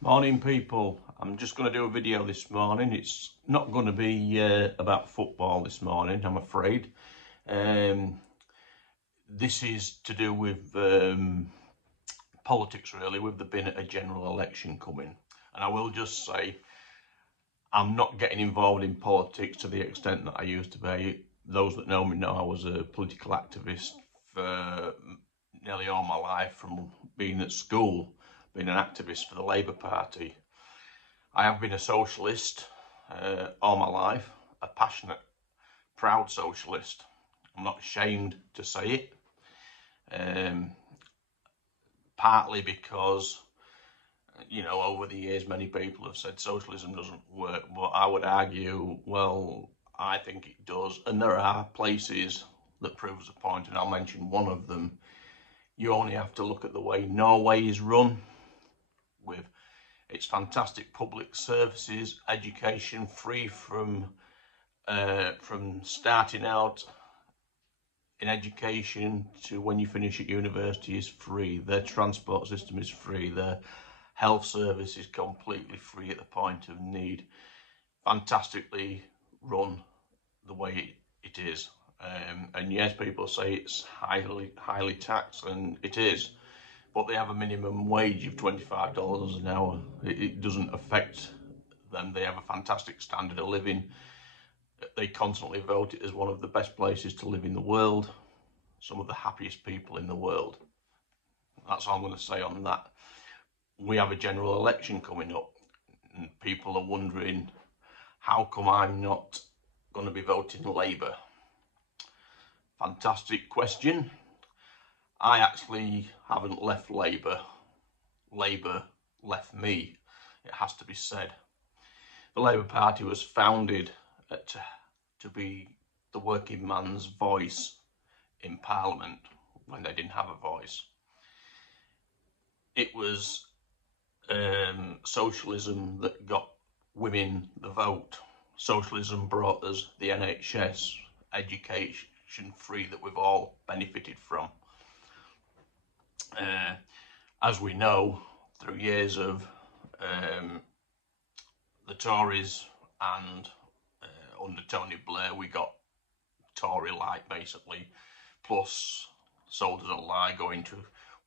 Morning people, I'm just going to do a video this morning. It's not going to be about football this morning, I'm afraid. This is to do with politics really, with there being a general election coming. And I will just say, I'm not getting involved in politics to the extent that I used to be. Those that know me know I was a political activist for nearly all my life, from being at school, being an activist for the Labour Party. I have been a socialist all my life, a passionate, proud socialist. I'm not ashamed to say it, partly because, you know, over the years many people have said socialism doesn't work, but I would argue, well, I think it does, and there are places that proves the point, and I'll mention one of them. You only have to look at the way Norway is run, with its fantastic public services, education free from starting out in education to when you finish at university is free. Their transport system is free. Their health service is completely free at the point of need. Fantastically run the way it is. And yes, people say it's highly taxed, and it is. But they have a minimum wage of $25 an hour. It doesn't affect them. They have a fantastic standard of living. They constantly vote it as one of the best places to live in the world. Some of the happiest people in the world. That's all I'm going to say on that. We have a general election coming up, and people are wondering, how come I'm not going to be voting Labour? Fantastic question. I actually haven't left Labour. Labour left me, it has to be said. The Labour Party was founded to be the working man's voice in Parliament when they didn't have a voice. It was socialism that got women the vote. Socialism brought us the NHS, education free, that we've all benefited from. As we know, through years of the Tories and under Tony Blair, we got Tory light basically, plus sold us a lie, going to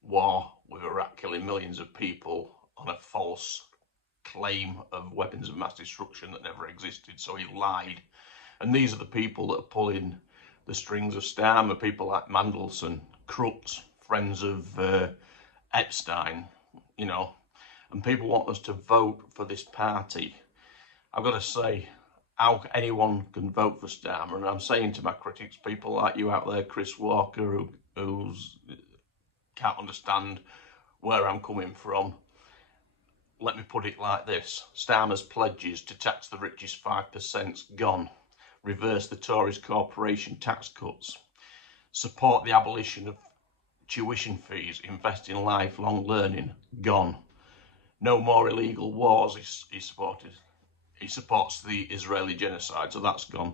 war with Iraq, killing millions of people on a false claim of weapons of mass destruction that never existed. So he lied. And these are the people that are pulling the strings of Starmer, people like Mandelson, Crooks, friends of Epstein, you know, and people want us to vote for this party. I've got to say, how anyone can vote for Starmer, and I'm saying to my critics, people like you out there, Chris Walker, who can't understand where I'm coming from, let me put it like this. Starmer's pledges to tax the richest 5%'s gone. Reverse the Tories' corporation tax cuts. Support the abolition of tuition fees. Invest in lifelong learning. Gone. No more illegal wars, he supported. He supports the Israeli genocide, so that's gone.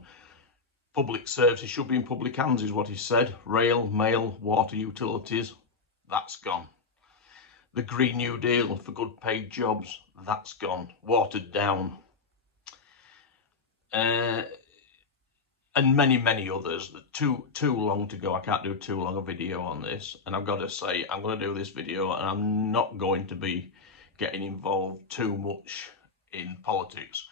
Public services should be in public hands, is what he said. Rail, mail, water utilities, that's gone. The Green New Deal for good paid jobs, that's gone. Watered down. And many, many others. Too long to go. I can't do too long a video on this. And I've got to say, I'm going to do this video and I'm not going to be getting involved too much in politics.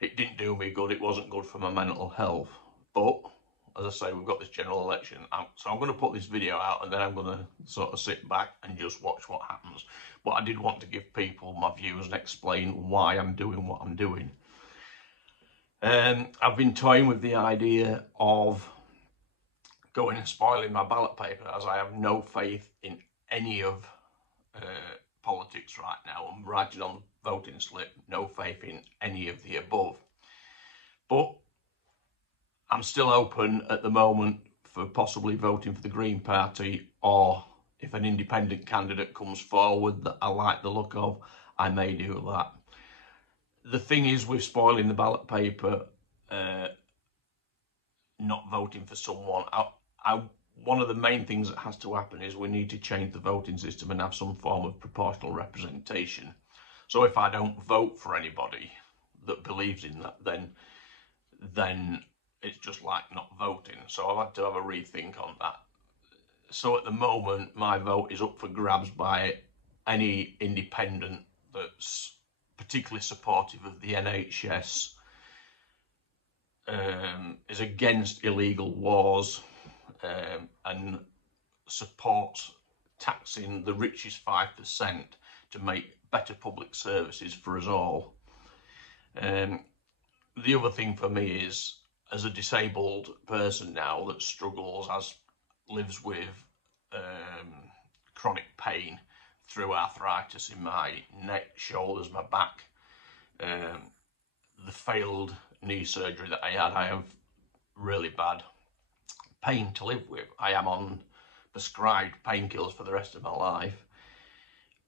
It didn't do me good. It wasn't good for my mental health. But, as I say, we've got this general election. So I'm going to put this video out and then I'm going to sort of sit back and just watch what happens. But I did want to give people my views and explain why I'm doing what I'm doing. I've been toying with the idea of going and spoiling my ballot paper, as I have no faith in any of politics right now. I'm writing on the voting slip, no faith in any of the above. But I'm still open at the moment for possibly voting for the Green Party, or if an independent candidate comes forward that I like the look of, I may do that. The thing is with spoiling the ballot paper, not voting for someone, one of the main things that has to happen is we need to change the voting system and have some form of proportional representation. So if I don't vote for anybody that believes in that, then it's just like not voting. So I've had to have a rethink on that. So at the moment, my vote is up for grabs by any independent that's particularly supportive of the NHS, is against illegal wars, and supports taxing the richest 5% to make better public services for us all. The other thing for me is, as a disabled person now that lives with chronic pain through arthritis in my neck, shoulders, my back, the failed knee surgery that I had, I have really bad pain to live with. I am on prescribed painkillers for the rest of my life.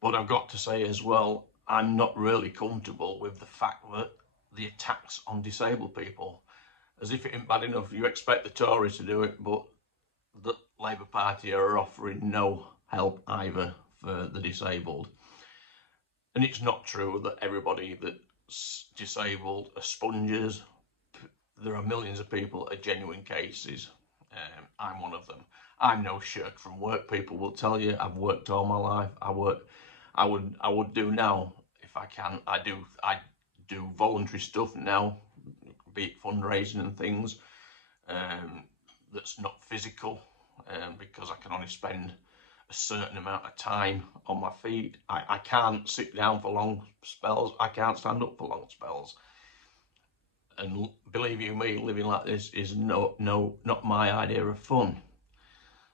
But I've got to say as well, I'm not really comfortable with the fact that the attacks on disabled people, as if it ain't bad enough, you expect the Tories to do it, but the Labour Party are offering no help either for the disabled. And it's not true that everybody that's disabled are sponges. There are millions of people that are genuine cases. I'm one of them. I'm no shirk from work. People will tell you I've worked all my life. I would do now if I can. I do voluntary stuff now, be it fundraising and things, that's not physical, because I can only spend a certain amount of time on my feet. I can't sit down for long spells. I can't stand up for long spells. And believe you me, living like this is not my idea of fun.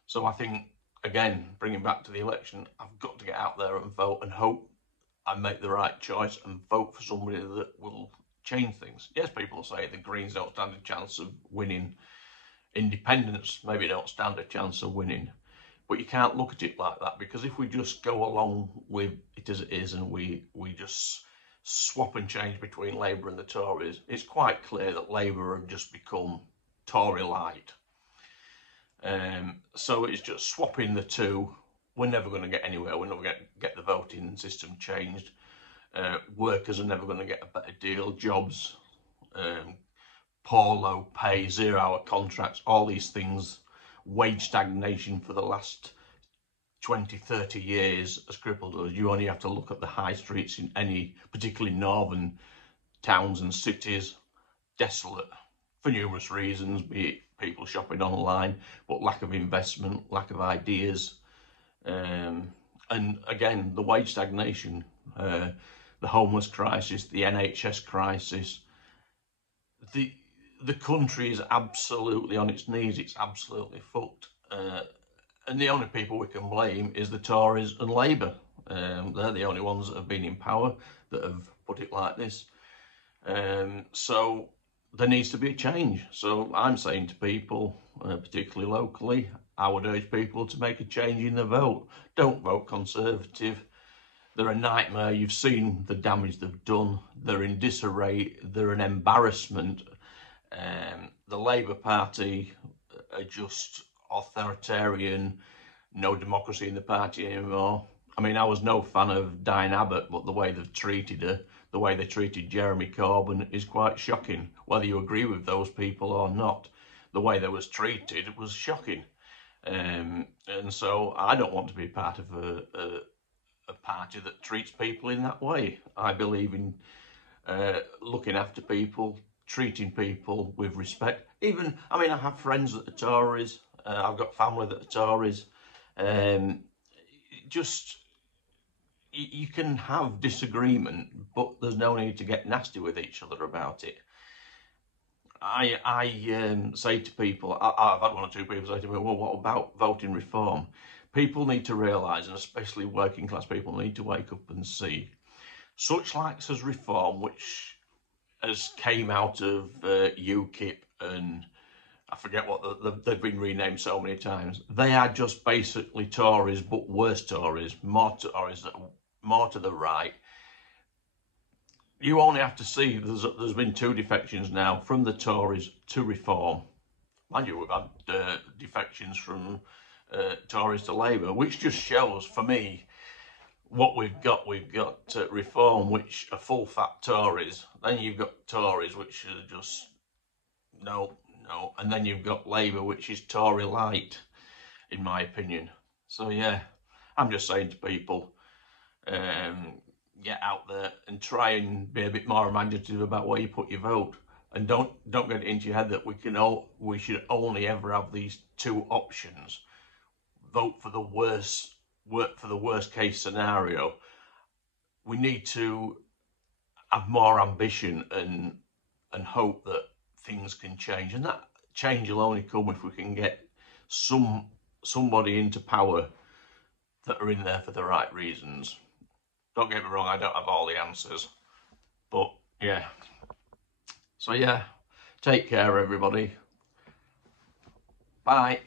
So I think, again, bringing back to the election, I've got to get out there and vote and hope I make the right choice and vote for somebody that will change things. Yes, people say the Greens don't stand a chance of winning. Independents maybe don't stand a chance of winning. But you can't look at it like that, because if we just go along with it as it is and we just swap and change between Labour and the Tories, it's quite clear that Labour have just become Tory light. So it's just swapping the two. We're never going to get anywhere. We're never going to get the voting system changed. Workers are never going to get a better deal. Jobs, poor low pay, 0-hour contracts, all these things, wage stagnation for the last 20, 30 years has crippled us. You only have to look at the high streets in any, particularly northern towns and cities, desolate for numerous reasons, be it people shopping online, but lack of investment, lack of ideas. And again, the wage stagnation, the homeless crisis, the NHS crisis, the country is absolutely on its knees. It's absolutely fucked. And the only people we can blame is the Tories and Labour. They're the only ones that have been in power that have put it like this. So there needs to be a change. So I'm saying to people, particularly locally, I would urge people to make a change in their vote. Don't vote Conservative. They're a nightmare. You've seen the damage they've done. They're in disarray. They're an embarrassment. The Labour Party are just authoritarian, no democracy in the party anymore. I mean, I was no fan of Diane Abbott, but the way they've treated her, the way they treated Jeremy Corbyn is quite shocking. Whether you agree with those people or not, the way they was treated was shocking. And so I don't want to be part of a party that treats people in that way. I believe in looking after people, treating people with respect. Even, I mean, I have friends that are Tories. I've got family that are Tories. You can have disagreement, but there's no need to get nasty with each other about it. I say to people, I've had one or two people say to me, well, what about voting reform? People need to realise, and especially working class people need to wake up and see, such likes as reform, which has came out of UKIP and I forget what they've been renamed so many times. They are just basically Tories, but worse Tories, more Tories, more to the right. You only have to see there's been 2 defections now from the Tories to reform. Mind you, we've had defections from Tories to Labour, which just shows, for me, what we've got Reform, which are full fat Tories. Then you've got Tories, which are just no, and then you've got Labour, which is Tory light, in my opinion. So yeah, I'm just saying to people, get out there and try and be a bit more imaginative about where you put your vote, and don't get it into your head that we should only ever have these two options. Vote for the worst, work for the worst case scenario. We need to have more ambition and hope that things can change, and that change will only come if we can get somebody into power that are in there for the right reasons. Don't get me wrong, I don't have all the answers, but yeah. So yeah, take care everybody. Bye.